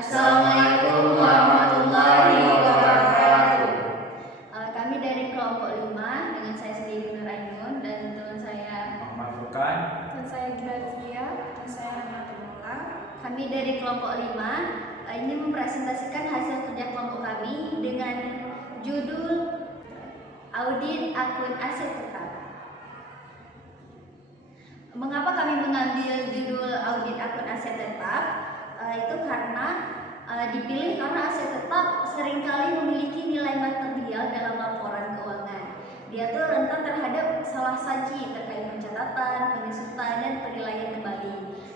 Assalamualaikum warahmatullahi wabarakatuh. Kami dari kelompok 5 dengan saya sendiri Nur Ainun dan teman saya Muhammad Furqan dan saya Gila Rizkia dan saya Rahmatullah. Kami dari kelompok 5 ini mempresentasikan hasil kerja kelompok kami dengan judul Audit Akun Aset Tetap. Mengapa kami mengambil judul Audit Akun Aset Tetap? Itu karena dipilih karena aset tetap seringkali memiliki nilai material dalam laporan keuangan. Dia tuh rentan terhadap salah saji terkait pencatatan, penyusutan, dan penilaian kembali.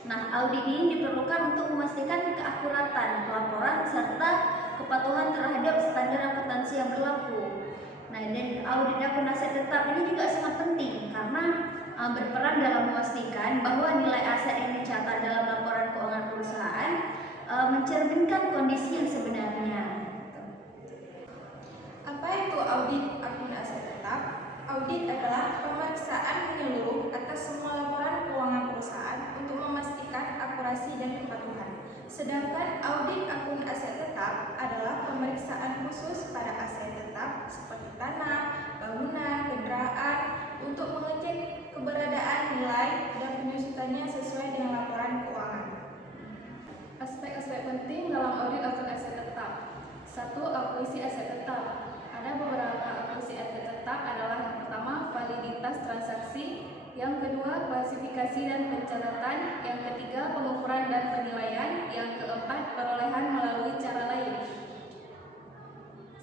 Nah, audit ini diperlukan untuk memastikan keakuratan laporan serta kepatuhan terhadap standar akuntansi yang berlaku. Nah, dan audit akun aset tetap ini juga sangat penting karena berperan dalam memastikan bahwa nilai aset yang dicatat dalam laporan keuangan perusahaan mencerminkan kondisi yang sebenarnya. Apa itu audit akun aset tetap? Audit adalah pemeriksaan menyeluruh atas semua laporan keuangan perusahaan untuk memastikan akurasi dan kepatuhan. Sedangkan audit akun aset tetap adalah pemeriksaan khusus pada aset tetap seperti tanah, bangunan, kendaraan untuk mengecek keberadaan nilai dan penyusutannya sesuai dengan laporan keuangan. Aspek-aspek penting dalam audit akun aset tetap. 1. Akuisisi aset tetap. Ada beberapa akuisisi aset tetap adalah yang pertama validitas transaksi, yang kedua klasifikasi dan pencatatan, yang ketiga pengukuran dan penilaian, yang keempat perolehan melalui cara lain.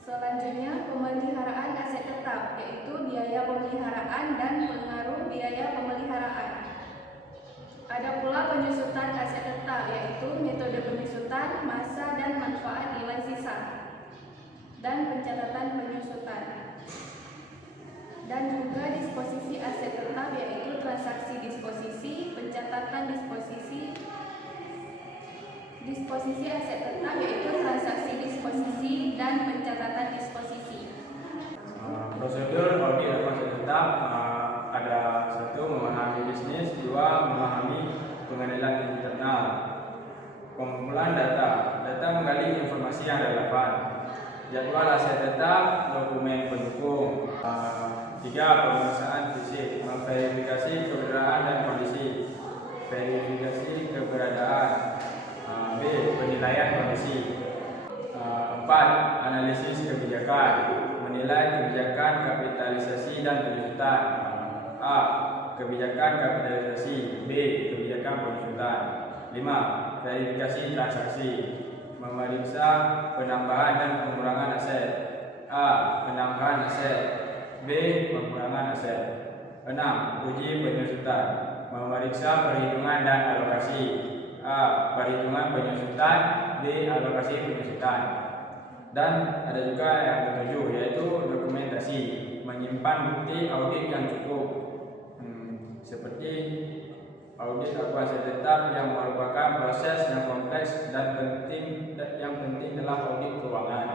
Selanjutnya pemeliharaan aset tetap, yaitu biaya pemeliharaan dan pengaruh biaya pemeliharaan. Ada pula penyusutan aset tetap, yaitu metode penyusutan, masa dan manfaat nilai sisa, dan pencatatan penyusutan. Dan juga disposisi aset tetap, yaitu transaksi disposisi, pencatatan disposisi. Disposisi aset tetap yaitu transaksi disposisi dan pencatatan disposisi. Prosedur audit akun aset tetap ada 1. Memahami bisnis, 2. Memahami pengendalian internal. Pengumpulan data menggali informasi yang relevan. Jadwal aset tetap, dokumen pendukung. 3. Pemeriksaan fisik, memverifikasi keberadaan dan kondisi. Verifikasi keberadaan. B. Penilaian kondisi. 4. Analisis kebijakan, menilai kebijakan kapitalisasi dan penyusutan. A. Kebijakan kapitalisasi. B. Kebijakan penyusutan. 5. Verifikasi transaksi, memeriksa penambahan dan pengurangan aset. A. Penambahan aset. B. Pengurangan aset. 6. Uji penyusutan, memeriksa perhitungan dan alokasi. A. Perhitungan penyusutan. B. Alokasi penyusutan. Dan ada juga yang ketujuh, yaitu dokumentasi, menyimpan bukti audit yang cukup, seperti audit akun aset tetap yang merupakan proses yang kompleks dan penting dalam audit keuangan.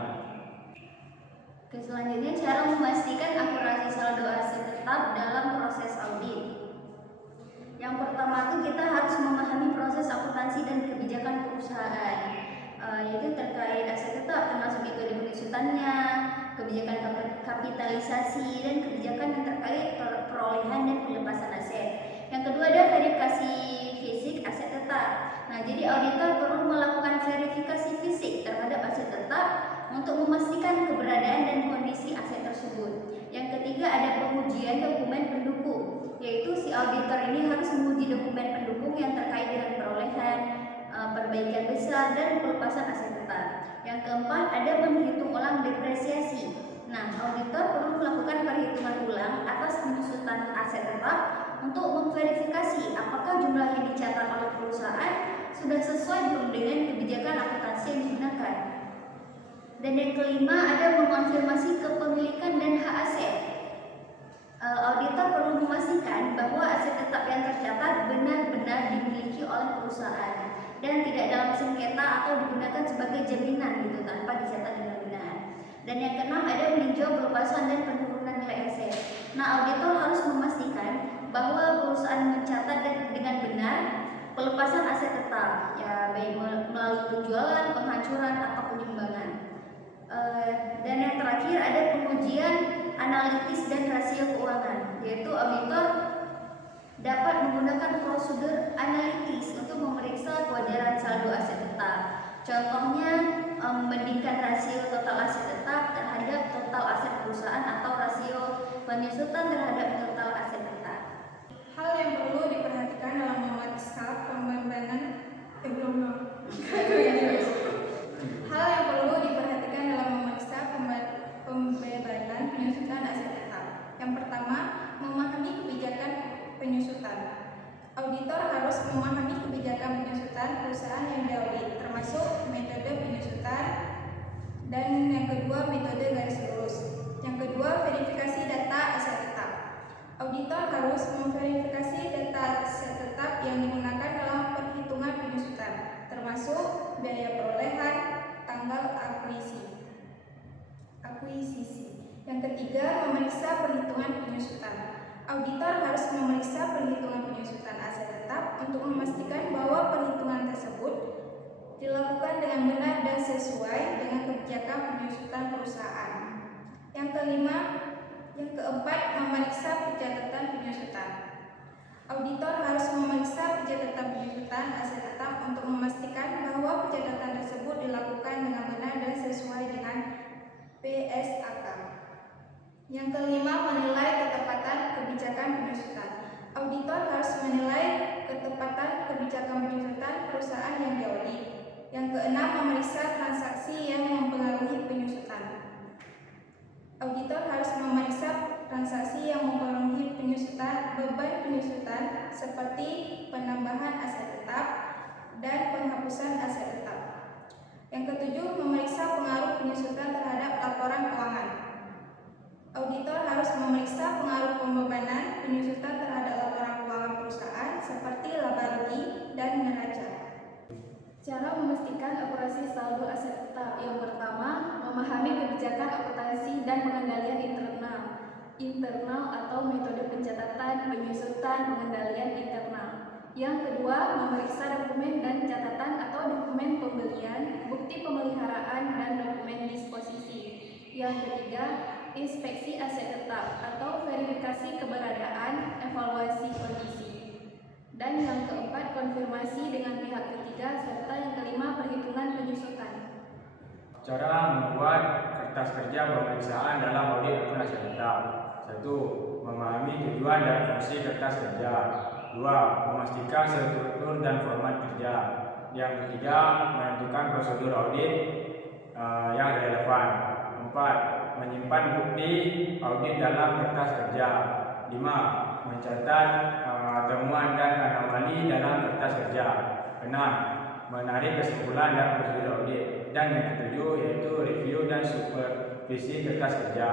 Selanjutnya cara memastikan akurasi saldo aset tetap dalam proses audit. Yang pertama itu kita harus memahami proses akuntansi dan kebijakan perusahaan, yaitu terkait aset tetap termasuk metode penyusutannya, kebijakan kapitalisasi, dan kebijakan yang terkait perolehan dan pelepasan aset. Yang kedua ada verifikasi fisik aset tetap. Nah, jadi auditor perlu melakukan verifikasi fisik terhadap aset tetap untuk memastikan keberadaan dan kondisi aset tersebut. Yang ketiga ada pengujian dokumen pendukung, yaitu si auditor ini harus menguji dokumen pendukung yang terkait dengan perolehan, perbaikan besar, dan pelepasan aset tetap. Yang keempat ada menghitung ulang depresiasi. Nah, auditor perlu melakukan perhitungan ulang atas penyusutan aset tetap untuk memverifikasi apakah jumlah yang dicatat oleh perusahaan sudah sesuai belum dengan kebijakan akuntansi yang digunakan. Dan yang kelima ada mengonfirmasi kepemilikan dan hak aset. Auditor perlu memastikan bahwa aset tetap yang tercatat benar-benar dimiliki oleh perusahaan dan tidak dalam sengketa atau digunakan sebagai jaminan tanpa dicatat dengan benar. Dan yang keenam ada meninjau pelepasan dan penurunan nilai aset. Nah, auditor harus memastikan bahwa perusahaan mencatat dengan benar pelepasan aset tetap, ya baik melalui penjualan, penghancuran acuran atau penyumbangan. Dan yang terakhir ada pengujian analitis dan rasio keuangan, yaitu auditor dapat menggunakan prosedur analitis untuk memeriksa kewajaran saldo aset tetap. Contohnya membandingkan rasio total aset tetap terhadap total aset perusahaan atau rasio penyusutan terhadap total aset tetap. Hal yang perlu diperhatikan dalam memeriksa pembebanan Hal yang perlu diperhatikan dalam memeriksa pembebanan penyusutan aset tetap. Yang pertama, memahami kebijakan penyusutan. Auditor harus memahami kebijakan penyusutan perusahaan yang diaudit, termasuk metode penyusutan, dan yang kedua metode garis lurus. Yang kedua, verifikasi data aset tetap. Auditor harus memverifikasi data aset tetap yang digunakan dalam perhitungan penyusutan, termasuk biaya perolehan, tanggal akuisisi. Yang ketiga, memeriksa perhitungan penyusutan. Auditor harus memeriksa perhitungan penyusutan aset tetap untuk memastikan bahwa perhitungan tersebut dilakukan dengan benar dan sesuai dengan kebijakan penyusutan perusahaan. Yang keempat, memeriksa pencatatan penyusutan. Auditor harus memeriksa pencatatan penyusutan aset tetap untuk memastikan bahwa pencatatan tersebut dilakukan dengan benar dan sesuai dengan PSAK. Yang kelima, menilai ketepatan kebijakan penyusutan. Auditor harus menilai ketepatan kebijakan penyusutan perusahaan yang diaudit. Yang keenam, memeriksa transaksi yang mempengaruhi penyusutan. Auditor harus memeriksa transaksi yang mempengaruhi penyusutan beban penyusutan seperti penambahan aset tetap dan penghapusan aset tetap. Yang ketujuh, memeriksa pengaruh penyusutan terhadap laporan keuangan. Auditor harus memeriksa pengaruh pembebanan penyusutan terhadap laporan keuangan perusahaan seperti laba rugi dan neraca. Cara memastikan akurasi saldo aset tetap. Yang pertama, memahami kebijakan akuntansi dan pengendalian internal atau metode pencatatan, penyusutan, pengendalian internal. Yang kedua, memeriksa dokumen dan catatan atau dokumen pembelian, bukti pemeliharaan, dan dokumen disposisi. Yang ketiga, inspeksi aset tetap atau verifikasi keberadaan, evaluasi kondisi. Dan yang keempat, konfirmasi dengan pihak ketiga, serta yang kelima, perhitungan penyusutan. Cara membuat kertas kerja pemeriksaan dalam audit akun aset tetap. 1. Memahami tujuan dan fungsi kertas kerja. 2. Memastikan struktur dan format kerja. Yang ketiga, menentukan prosedur audit yang relevan. 4. Menyimpan bukti audit dalam kertas kerja. 5. Mencatat temuan dan anomali dalam kertas kerja. 6. Menarik kesimpulan dan prosedur audit. Dan yang ketujuh yaitu review dan supervisi kertas kerja.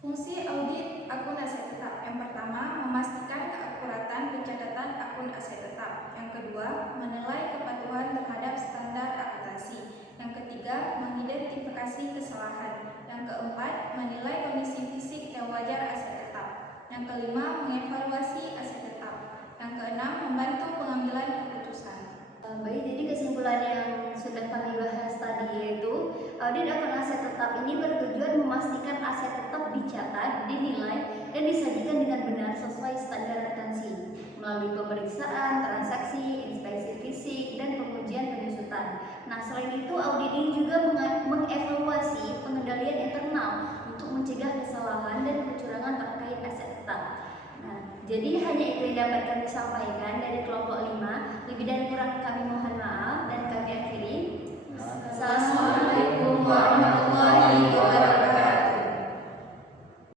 Fungsi audit akun aset tetap. Yang pertama, memastikan keakuratan pencatatan akun aset tetap. Yang kedua, menilai kepatuhan terhadap standar akuntansi. Yang ketiga, mengidentifikasi kesalahan. Yang keempat, menilai kondisi fisik yang wajar aset tetap. Yang kelima, mengevaluasi aset tetap. Yang keenam, membantu pengambilan keputusan. Baik, jadi kesimpulan yang sudah kami bahas tadi yaitu audit akun aset tetap ini bertujuan memastikan aset tetap dicatat, dinilai, dan disajikan dengan benar sesuai standar akuntansi melalui pemeriksaan, transaksi, inspeksi fisik, dan pengujian penyusutan. Nah, selain itu audit ini juga mengevaluasi pengendalian internal untuk mencegah kesalahan dan kecurangan terkait aset tetap. Jadi hanya itu yang dapat kami sampaikan dari kelompok 5. Lebih dan kurang kami mohon maaf.